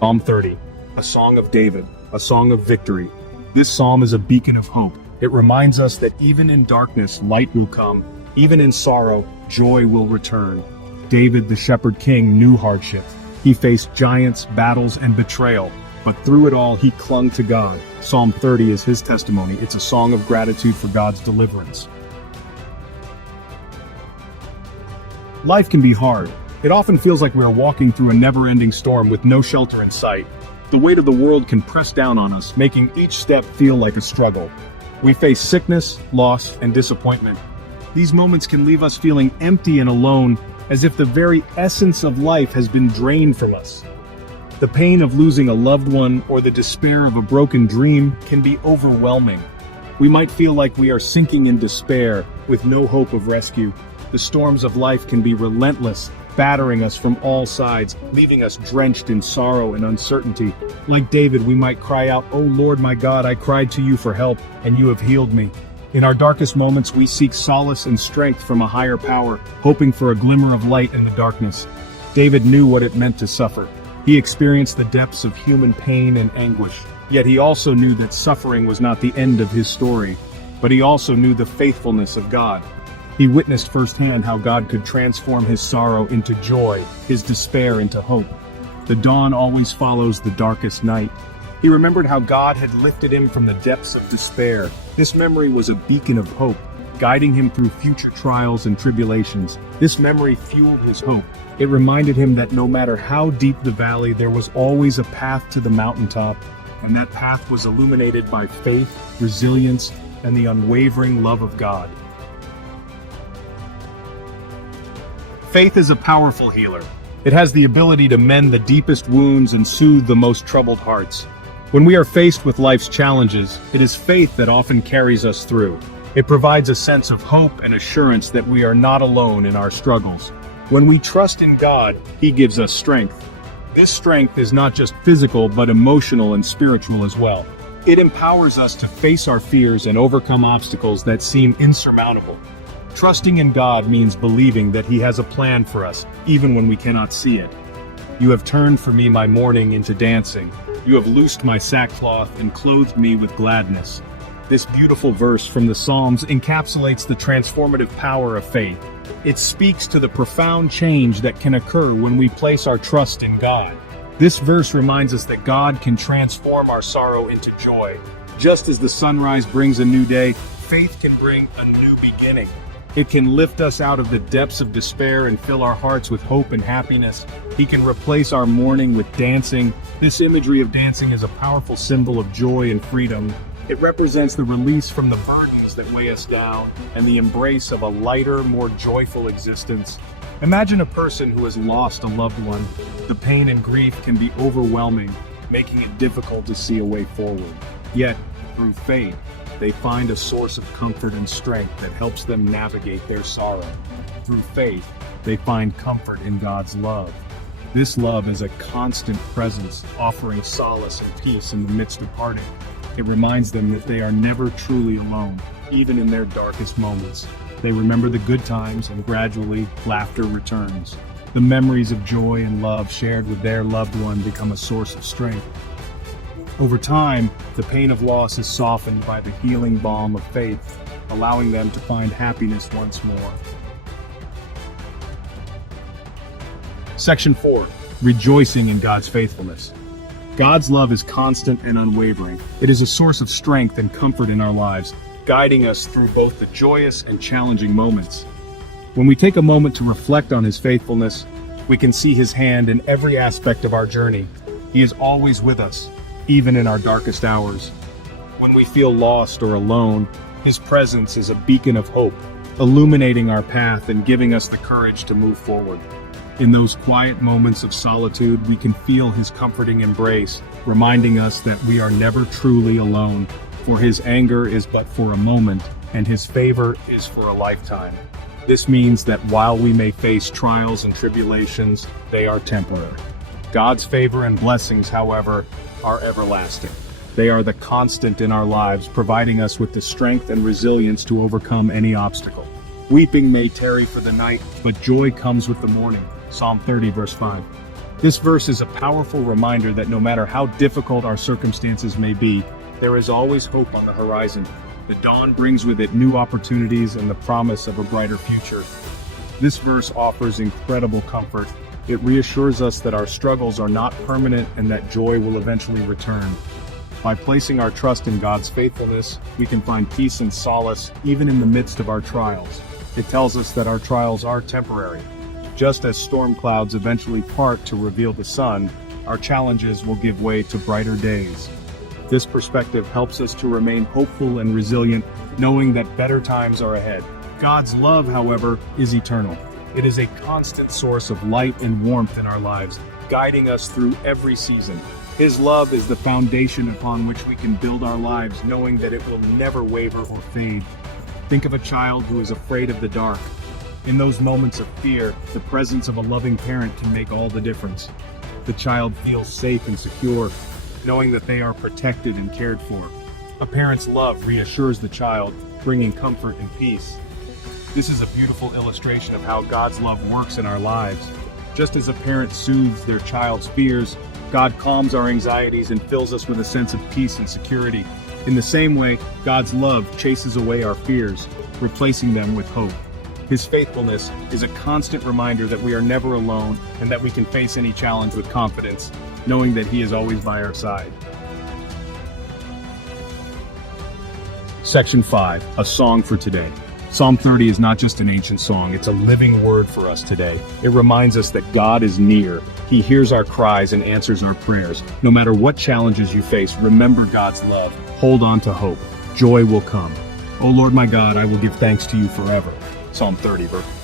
Psalm 30, a song of David, a song of victory. This psalm is a beacon of hope. It reminds us that even in darkness, light will come. Even in sorrow, joy will return. David, the shepherd king, knew hardship. He faced giants, battles, and betrayal. But through it all, he clung to God. Psalm 30 is his testimony. It's a song of gratitude for God's deliverance. Life can be hard. It often feels like we are walking through a never-ending storm with no shelter in sight. The weight of the world can press down on us, making each step feel like a struggle. We face sickness, loss, and disappointment. These moments can leave us feeling empty and alone, as if the very essence of life has been drained from us. The pain of losing a loved one or the despair of a broken dream can be overwhelming. We might feel like we are sinking in despair, with no hope of rescue. The storms of life can be relentless, battering us from all sides, leaving us drenched in sorrow and uncertainty. Like David, we might cry out, "O Lord my God, I cried to you for help, and you have healed me." In our darkest moments, we seek solace and strength from a higher power, hoping for a glimmer of light in the darkness. David knew what it meant to suffer. He experienced the depths of human pain and anguish. Yet he also knew that suffering was not the end of his story, but he also knew the faithfulness of God. He witnessed firsthand how God could transform his sorrow into joy, his despair into hope. The dawn always follows the darkest night. He remembered how God had lifted him from the depths of despair. This memory was a beacon of hope, guiding him through future trials and tribulations. This memory fueled his hope. It reminded him that no matter how deep the valley, there was always a path to the mountaintop, and that path was illuminated by faith, resilience, and the unwavering love of God. Faith is a powerful healer. It has the ability to mend the deepest wounds and soothe the most troubled hearts. When we are faced with life's challenges, it is faith that often carries us through. It provides a sense of hope and assurance that we are not alone in our struggles. When we trust in God, He gives us strength. This strength is not just physical, but emotional and spiritual as well. It empowers us to face our fears and overcome obstacles that seem insurmountable. Trusting in God means believing that He has a plan for us, even when we cannot see it. You have turned for me my mourning into dancing. You have loosed my sackcloth and clothed me with gladness. This beautiful verse from the Psalms encapsulates the transformative power of faith. It speaks to the profound change that can occur when we place our trust in God. This verse reminds us that God can transform our sorrow into joy. Just as the sunrise brings a new day, faith can bring a new beginning. It can lift us out of the depths of despair and fill our hearts with hope and happiness. He can replace our mourning with dancing. This imagery of dancing is a powerful symbol of joy and freedom. It represents the release from the burdens that weigh us down and the embrace of a lighter, more joyful existence. Imagine a person who has lost a loved one. The pain and grief can be overwhelming, making it difficult to see a way forward. Yet, through faith, they find a source of comfort and strength that helps them navigate their sorrow. Through faith, they find comfort in God's love. This love is a constant presence, offering solace and peace in the midst of heartache. It reminds them that they are never truly alone, even in their darkest moments. They remember the good times, and gradually, laughter returns. The memories of joy and love shared with their loved one become a source of strength. Over time, the pain of loss is softened by the healing balm of faith, allowing them to find happiness once more. Section 4. Rejoicing in God's faithfulness. God's love is constant and unwavering. It is a source of strength and comfort in our lives, guiding us through both the joyous and challenging moments. When we take a moment to reflect on His faithfulness, we can see His hand in every aspect of our journey. He is always with us, even in our darkest hours. When we feel lost or alone, His presence is a beacon of hope, illuminating our path and giving us the courage to move forward. In those quiet moments of solitude, we can feel His comforting embrace, reminding us that we are never truly alone, for His anger is but for a moment, and His favor is for a lifetime. This means that while we may face trials and tribulations, they are temporary. God's favor and blessings, however, are everlasting. They are the constant in our lives, providing us with the strength and resilience to overcome any obstacle. Weeping may tarry for the night, but joy comes with the morning. Psalm 30, verse 5. This verse is a powerful reminder that no matter how difficult our circumstances may be, there is always hope on the horizon. The dawn brings with it new opportunities and the promise of a brighter future. This verse offers incredible comfort. It reassures us that our struggles are not permanent and that joy will eventually return. By placing our trust in God's faithfulness, we can find peace and solace even in the midst of our trials. It tells us that our trials are temporary. Just as storm clouds eventually part to reveal the sun, our challenges will give way to brighter days. This perspective helps us to remain hopeful and resilient, knowing that better times are ahead. God's love, however, is eternal. It is a constant source of light and warmth in our lives, guiding us through every season. His love is the foundation upon which we can build our lives, knowing that it will never waver or fade. Think of a child who is afraid of the dark. In those moments of fear, the presence of a loving parent can make all the difference. The child feels safe and secure, knowing that they are protected and cared for. A parent's love reassures the child, bringing comfort and peace. This is a beautiful illustration of how God's love works in our lives. Just as a parent soothes their child's fears, God calms our anxieties and fills us with a sense of peace and security. In the same way, God's love chases away our fears, replacing them with hope. His faithfulness is a constant reminder that we are never alone and that we can face any challenge with confidence, knowing that He is always by our side. Section 5, a song for today. Psalm 30 is not just an ancient song, it's a living word for us today. It reminds us that God is near. He hears our cries and answers our prayers. No matter what challenges you face, remember God's love. Hold on to hope. Joy will come. O Lord my God, I will give thanks to you forever. Psalm 30, verse